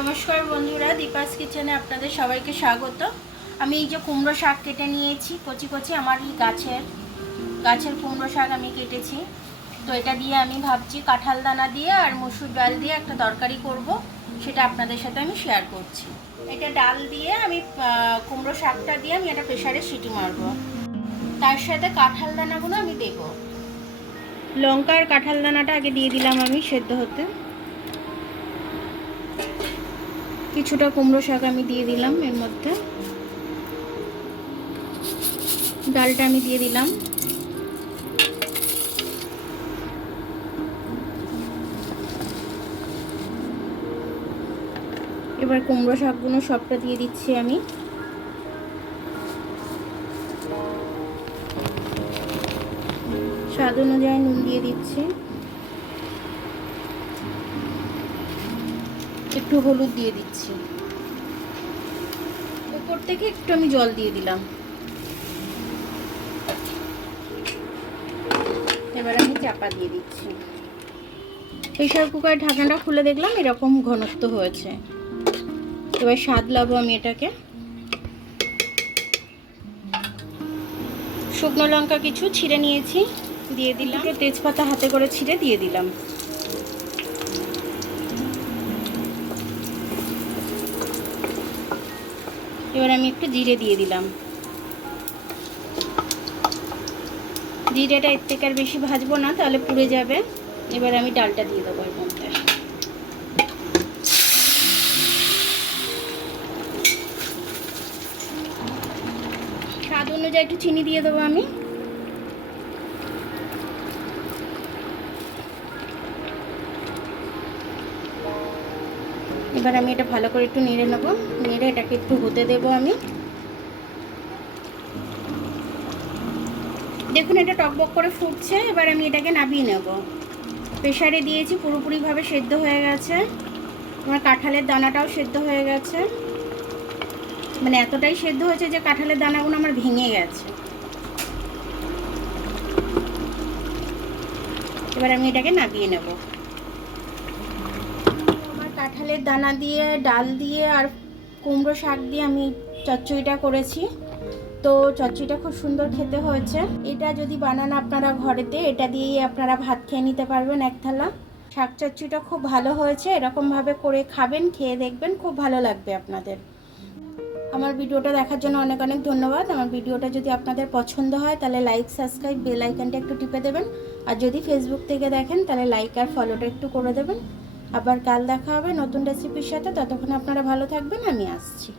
নমস্কার বন্ধুরা, দীপাস কিচেনে আপনাদের সবাইকে স্বাগত। আমি এই যে কুমড়ো শাক কেটে নিয়েছি কচি কচি, আমার এই গাছের কুমড়ো শাক আমি কেটেছি। তো এটা দিয়ে আমি ভাবছি কাঁঠাল দানা দিয়ে আর মসুর ডাল দিয়ে একটা তরকারি করব, সেটা আপনাদের সাথে আমি শেয়ার করছি। এটা ডাল দিয়ে আমি কুমড়ো শাকটা দিয়ে আমি একটা প্রেসারে সিটি মারবো। তার সাথে কাঁঠাল দানাগুলো আমি দেব। লঙ্কা আর কাঁঠাল দানাটা আগে দিয়ে দিলাম আমি সেদ্ধ হতে। কিছুটা কুমড়ো শাক আমি দিয়ে দিলাম এর মধ্যে, ডালটা আমি দিয়ে দিলাম। এবার কুমড়ো শাকগুলো সবটা দিয়ে দিচ্ছি আমি। স্বাদ অনুযায়ী নুন দিয়ে দিচ্ছি, একটু হলুদ দিয়ে দিচ্ছি, উপর থেকে একটু আমি জল দিয়ে দিলাম। এবার আমি চাপা দিয়ে দিচ্ছি। প্রেসার কুকার ঢাকনাটা খুলে দেখলাম এরকম ঘনত্ব হয়েছে। এবার স্বাদ লাবো আমি এটাকে। শুকনো লঙ্কা কিছু ছিঁড়ে নিয়েছি, দিয়ে দিলাম। একটু তেজপাতা হাতে করে ছিঁড়ে দিয়ে দিলাম। এবার আমি একটু জিরে দিয়ে দিলাম। জিরেটা এর থেকে আর বেশি ভাজবো না, তাহলে পুড়ে যাবে। এবার আমি ডালটা দিয়ে দেবো এর মধ্যে। স্বাদ অনুযায়ী একটু চিনি দিয়ে দেবো আমি। এবার আমি এটা ভালো করে একটু নেড়ে নেবো, নেড়ে এটাকে একটু হতে দেবো আমি। দেখুন এটা টকবক করে ফুটছে। এবার আমি এটাকে নামিয়ে নেব। প্রেসারে দিয়েছি, পুরোপুরিভাবে সেদ্ধ হয়ে গেছে। আমার কাঁঠালের দানাটাও সেদ্ধ হয়ে গেছে, মানে এতটাই সেদ্ধ হয়েছে যে কাঁঠালের দানাগুলো আমার ভেঙে গেছে। এবার আমি এটাকে নামিয়ে নেব। আমার কাঁঠালের দানা দিয়ে, ডাল দিয়ে আর কুমড়ো শাক দিয়ে আমি চচ্চড়িটা করেছি। তো চচ্চড়িটা খুব সুন্দর খেতে হয়েছে। এটা যদি বানান আপনারা ঘরেতে, এটা দিয়েই আপনারা ভাত খেয়ে নিতে পারবেন এক থালা। শাক চচ্চড়িটা খুব ভালো হয়েছে, এরকমভাবে করে খাবেন, খেয়ে দেখবেন, খুব ভালো লাগবে আপনাদের। আমার ভিডিওটা দেখার জন্য অনেক অনেক ধন্যবাদ। আমার ভিডিওটা যদি আপনাদের পছন্দ হয় তাহলে লাইক, সাবস্ক্রাইব, বেল আইকনটা একটু টিপে দেবেন। আর যদি ফেসবুক থেকে দেখেন তাহলে লাইক আর ফলোটা একটু করে দেবেন। আবার কাল দেখা হবে নতুন রেসিপির সাথে। ততক্ষণ আপনারা ভালো থাকবেন, আমি আসছি।